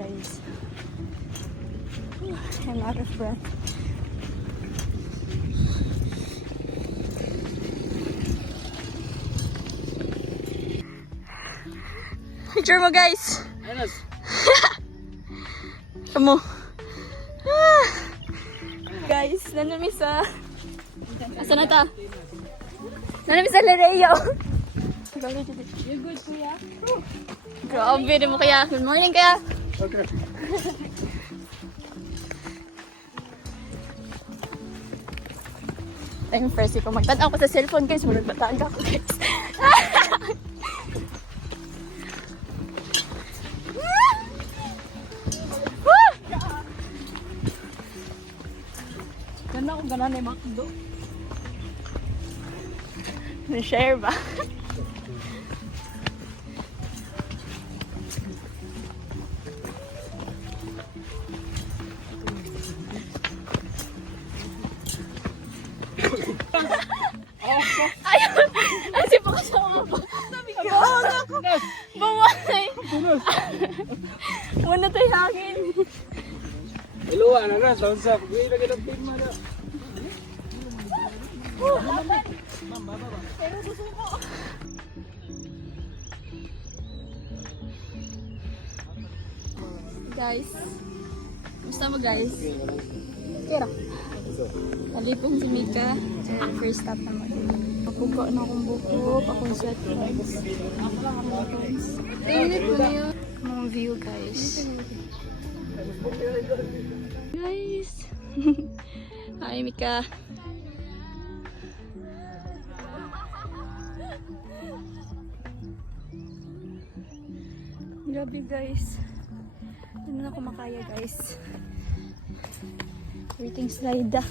guys. I'm out of breath. Picture mo guys. Kamu. Guys, nanami sa... Asa na ta? Nanami sa Lareo. You're good, kuya? Grabe, di mo kaya. Good morning, kaya. Okay. Time first, ikaw magtanaw ko sa cellphone guys. Magbataan ako guys. Gana ko gana na makdo. Na-share ba? Ayun! Asi pa kasama ko. Bawalay! Muna tayo hangin. Hello, ano na? Thumbs up. Uy, lagi ng pin mo na. Guys, gusto mo guys? Kira. Nalipong si Mika. So, first stop naman. Papugo na akong buko, akong sweatpants. Tingnan mo na yun. Mga view guys. Guys! Hi Mika. Grabe guys. Ano na ako makaya guys. Everything slide ah.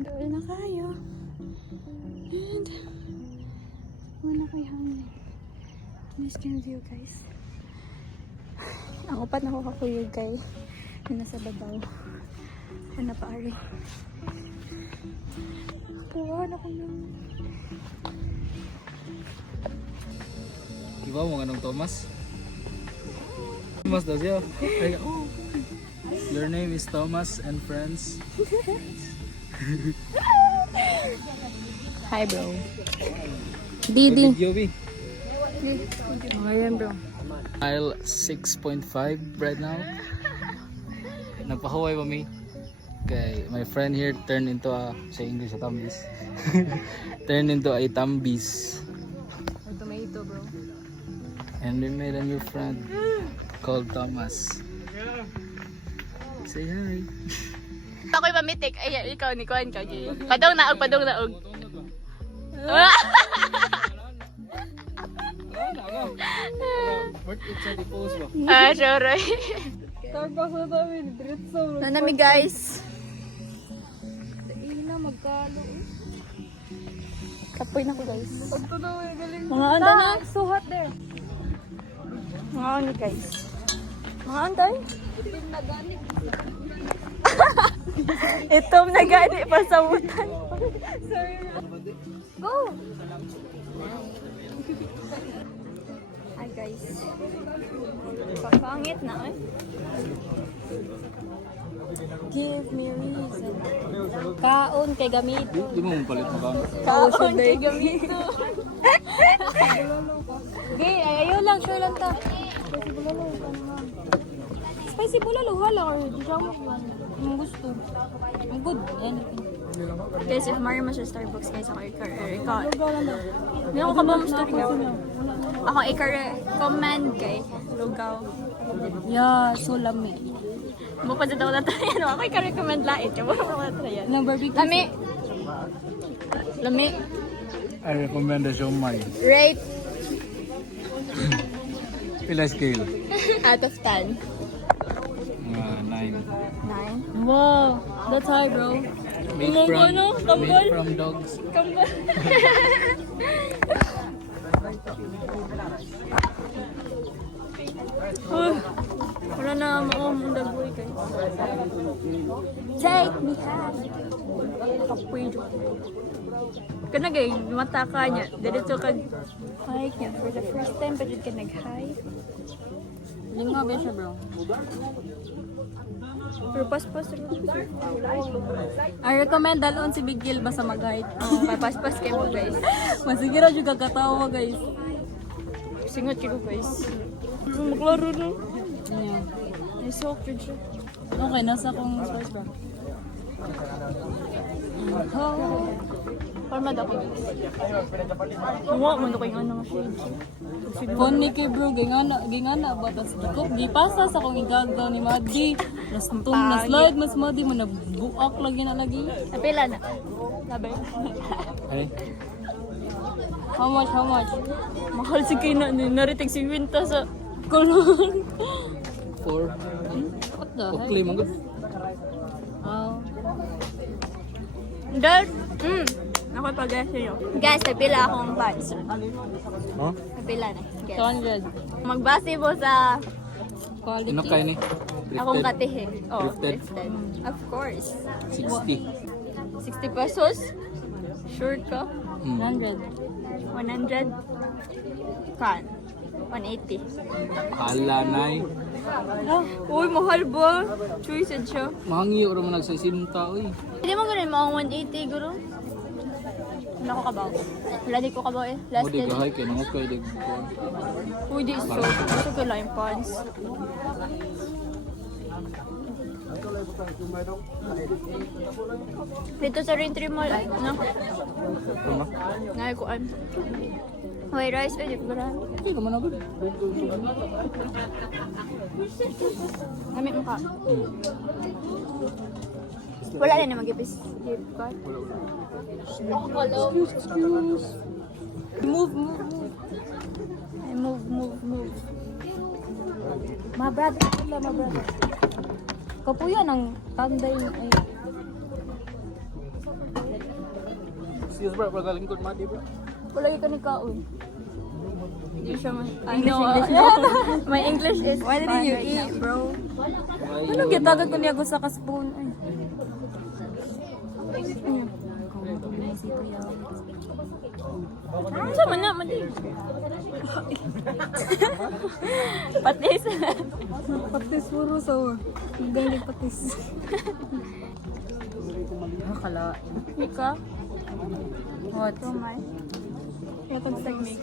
Doon na kayo. And wala kayo hangin. Nice can view guys. Ang upat na ko kakuyog kay na nasa babaw. Ako na paari. Kuha na ko yung... Iba mo anong Thomas? Thomas daw siya. Ay, oh. Your name is Thomas and friends. Hi bro. Didi. Joby. Ayan bro. Mile 6.5 right now. Nagpa-Hawaii pa mi. Okay, my friend here turned into a, sa English, a tambis. Turned into a tambis. A tomato bro. And we made a new friend called Thomas. Say hi. Ako'y pamitik. Ay, ikaw ni Kuan ka. Padong naog, padong naog. Sure. Nanami guys. Kapoy na ko guys. Mga anda na. So hot there. Mga anda guys. Mga anda. Itom na gani pasamutan. Sorry. Go. Hi guys. Papangit na eh. Give me reason. Kaon kay gamito. Di mo palit mo ba? Kaon kay gamito. Okay, ayaw lang, sure lang ta. Spicy bulalo, hala or di siya mo kung gusto. Ang good, anything. Guys, if Mario mas Starbucks guys, ako meron ka ba mo Starbucks? Ako i-recommend kay Lugaw. Yeah, so lami. Mupad daw na tayo. Ako i-recommend lahat. Diba mo na tayo? Na barbecue. Lami. Lami. I recommend the Shomai. Rate. Pila scale? Out of 10. 9. 9. Wow, that's high, bro. Made Ilang from, ano? Kambal? made from dogs. Kambal. Wala na makamundag boy guys. Take me high. Kapwede. Kana gay, mata ka niya. Dito kag hike niya. For the first time pa dito ka nag-hike. Linga ba siya, bro? Pero pas-pas rin. I recommend dalon si Big Gil basta mag-hike. May pas-pas kayo mo guys. Masigiro juga katawa, guys. Singot kayo guys. Maklaro no. Yeah. May soak yun siya. Okay, nasa akong spice, bro. Parmad ako guys. Huwag mo na ko yung ano nga shade. Phone ni kay bro, gingana ba? Tapos gipasa sa akong igagaw ni Madi. Na slide, mas Madi mo, nabuak lagi na lagi. Napila na. Sabi. Hey. How much? Mahal si Kina. Naritig si Winta sa Kulon. 4. What the heck? Okay, mangga. Oh. Dad! Ako pag-guess nyo. Guys, napila akong pants. Huh? Napila na. Guess. 200. Magbase mo sa Quality. Inokay ni. akong katihe. Oh, Thrifted. thrifted. Of course. 60. 60 pesos? Sure ka? 100. 100? Kan? 180. Hala, nay. Uy, mahal ba? Choice siya. Mahangi ora man nagsasinta, oy. Hindi mo ganun, mga 180 guro. Wala ko kabaw. Wala di ko kabaw eh. Mo Last di din. gahay kay nang okay dig. Uy, di so. Gusto ko lang yung pants. Dito sa Raintree Mall, ay, ano? Tama. Ngay ko an. Hoy, rice, ay, di ko ganahan. Okay naman agad. Gamit mo ka. Wala rin na mag-ipis. Gift card. Move. Ay, move. My brother. Kapuya ng tanday. Ay. Excuse bro, pagaling ko madi bro. Wala ka ni kaon. Hindi siya man. English. My English is Why didn't fine you right eat, now. bro? Ano gitagad ko niya sa ka-spoon? Ay. Sama na, mali. Patis. Patis puro sour. Galing patis. Kala. Mika. What? Romay. Yung sa mix.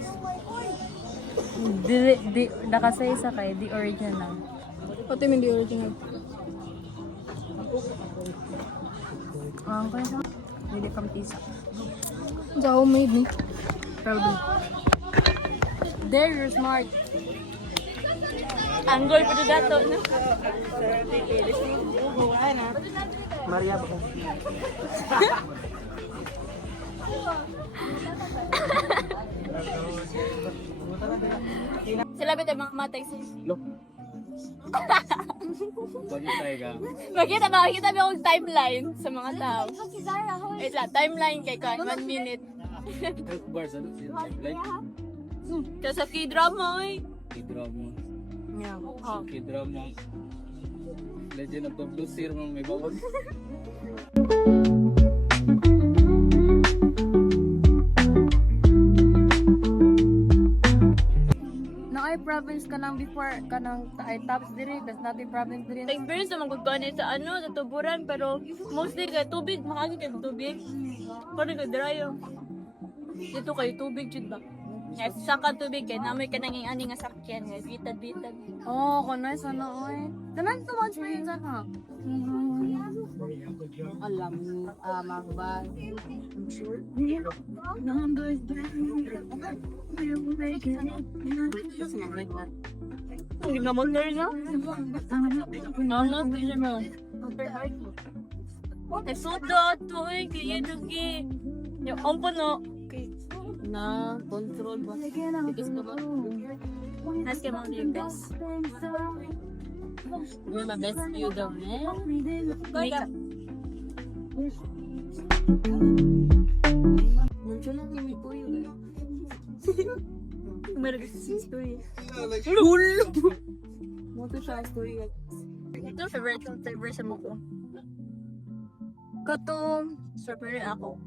Di nakasay sa kay the original. Pati min di original. Ang kaya hindi kam tisa. Sa homemade ni. Proudly. There, you're smart. Anggol pa dato, no? Maria ba? Sila ba tayo mga matay sis? Lo. Bakit tayo ka? Makita ba yung timeline sa mga tao? Wait lang, timeline kay Kan, 1 minute. Health bars ano? Like Kaya sa K-drama, oy. K-drama. Yeah. Oh. K-drama. Legend of the Blue Seer mo may bawag. Na ay province ka nang before ka nang ay tops diri, that's not yung province diri. Experience na magkukani sa ano, sa tuburan, pero mostly kay tubig, makagi kay tubig. Parang kay dry yung. Dito kay tubig, jud ba? Ngay saka tubig kay namoy ka nang ani nga sakyan, ngay bitad-bitad. Oh, kunay sana oy. Tanan to one experience na. Alam mo, magba. Hindi na mo na rin, no? No, di siya mo. Nagsudo, tuwing, kaya dugi. Yung ompo, no? Na control ba? Tigas ka ba? Nas kay mga yung best. You're my best you daw, eh? Makeup. Muncul lang yung po yun. Meron kasi sa story. Mo to siya story. Ito, favorite version mo ko. Kato, strawberry ako.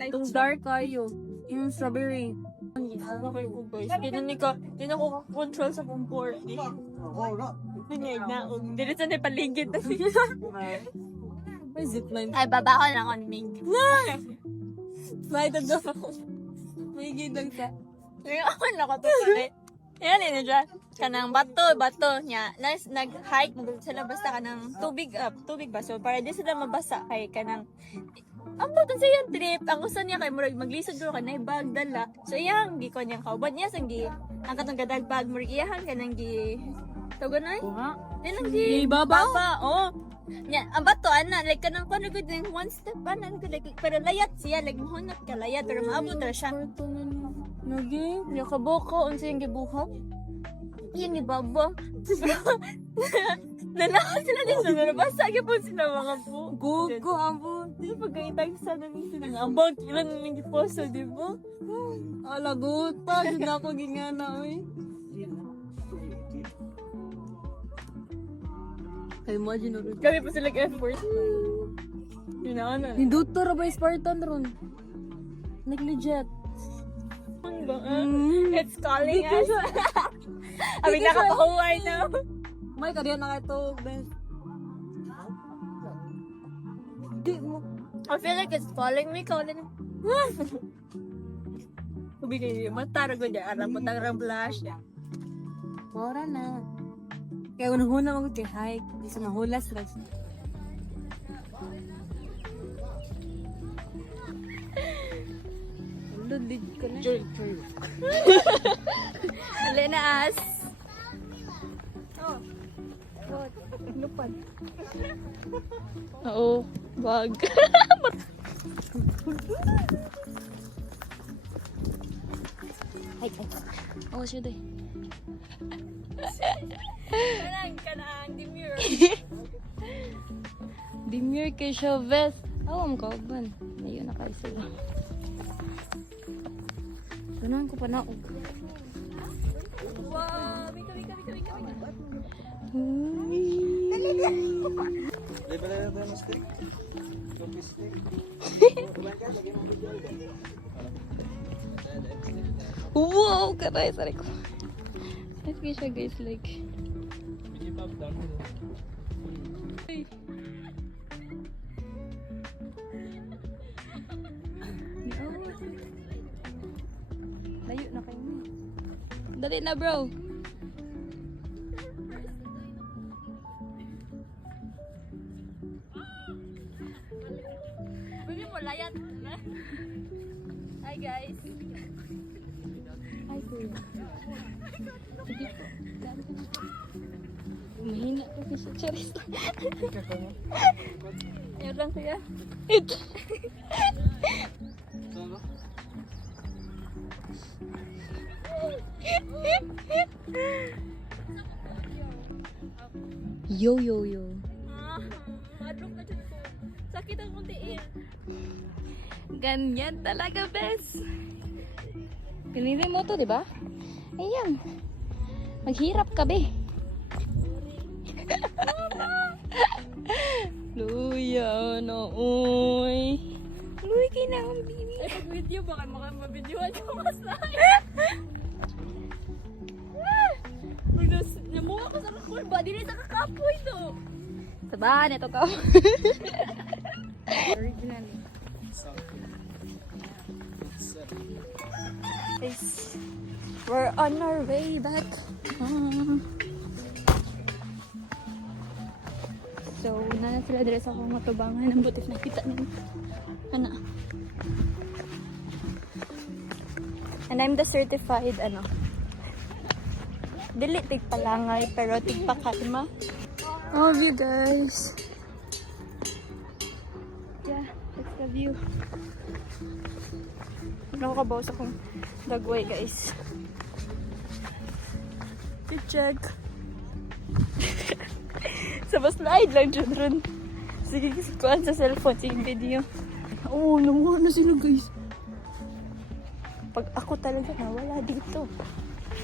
Itong dark kayo. Yung strawberry. Ano kayo ko guys? Hindi ko control sa kumpor. Hindi na. Hindi sa na paligid. May zipline. Ay, baba ko lang on Ming. May tanda ako. May gidang ka. Ako na ko to ulit. Yan, yun dyan. Kanang bato niya. Nag-hike mo sila basta kanang tubig ba? So, para di sila mabasa kay kanang ang buton sa iyang trip. Ang gusto niya kay murag maglisod ko kanay bag dala. So, iyang gi ko niyang kaubad niya sang gi ang katong gadag bag murag iyahan kanang gi tugon ay. Dinang gi Ibabaw? Oh. Nya, ang bato ana like kanang kuno gud yung one step pa nang like pero layat siya like mohonot ka layat pero maabot ra siya. Lagi? Nya kaboko unsa yung gibuhat? Yan ibaba. Nanakas sila din sa nabasa gyapon sila mga po. Gugo, abo. Di pagkaitag sa nang sila nga abang ilan nang giposo di ba? Alagot pa. Dito na ako gingana, oy. Kay imagine ulit. Kami pa sila effort. Yun na ano. Ni Dr. ba Spartan ron? Like legit. It's calling us. Abi nakapahuway na. May kadiyan na ito, Ben. Di mo. I feel like it's calling me, calling. Ubi kayo, matara ko dyan. Alam mo, tangrang blush. Mora na. Kaya kung nahuna mo kay hike, di sa mahulas lang. Lulid ka na. Hali na as. Lupad. Oo, bag. Ay. Oh, siya day. Kanang, demure. Demure kay Chavez. Awam ka, ban. Layo na kayo sila. Tunahan ko pa na. Wow, wika. Wow, karay sa ko. Let's get siya guys like. Layo na kayo. Dali na bro. Bili mo layat. Hi guys. Ay kuya. Sige po. Mahina ko kasi charis lang. Yun lang kuya. Yo. Madrop na dyan ko. Sakit ang kuntiin. Ganyan talaga, bes. Pinili mo to, di ba? Ayan. Maghirap ka, be. Luya, no, uy. Uy, kailangan, baby. Ay, pag video, baka mabidyoan yung mas lahat. Namuha ko sa kakurba, di rin sa kakapoy to. Sabahan, ito to. Originally. Guys, we're on our way back. So, na sila dire sa akong matubangan ng butif nakita nila. Ana. And I'm the certified, dili tigpalangay, pero tigpakalma. Oh, view guys. Yeah, that's the view. Nakakabaw sa akong dagway guys. Check. Sa slide lang dyan rin. Sige, kuhaan sa cellphone. Sige, video. Oo, namuha na sila guys. Pag ako talaga nawala dito.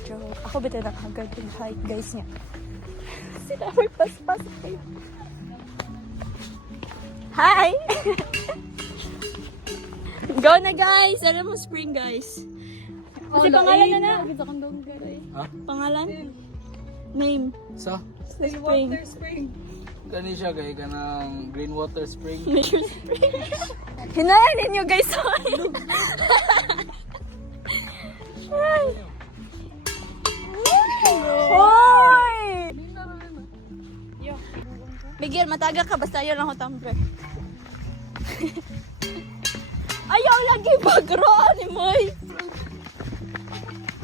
Joke. Ako ba tayo nakagad yung hike guys niya. Sila may paspas kayo. Hi! Go na guys! Alam mo spring guys. Kasi pangalan na na. Ha? Pangalan? Name. Sa? Sa spring. Kani siya kay kanang green water spring. Nature spring. Hinayan ninyo guys. Sorry. Ay. Hoy! Miguel, mataga ka. Basta yun lang ako tumbler. Ayaw lagi bagro ni Moy.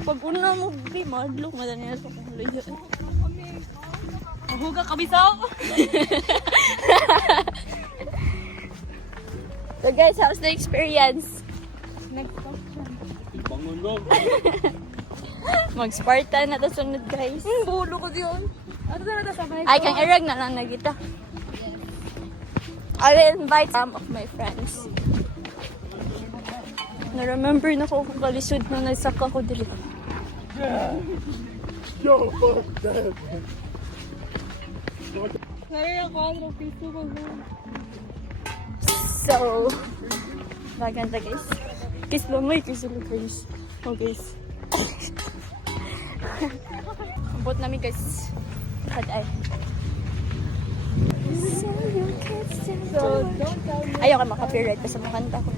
Pag una mo, bi, madlok, madali na sa kong layo. Mahuga ka, bisaw! So guys, how's the experience? Bangon go. Mag-Spartan na to sunod guys. Bulo ko diyon. Ano na sabay? Ay, kang irag na lang na kita. I will invite some of my friends. Na-remember na ko kung kalisod na nagsaka ko dili. Yo, fuck that. Kaya ako, piso ko. So, maganda guys. Kiss lang may kiss lang guys. Oh guys. Abot namin guys. Had ay. So, don't tell me. Ayaw ka maka-period pa sa mga kanta ko.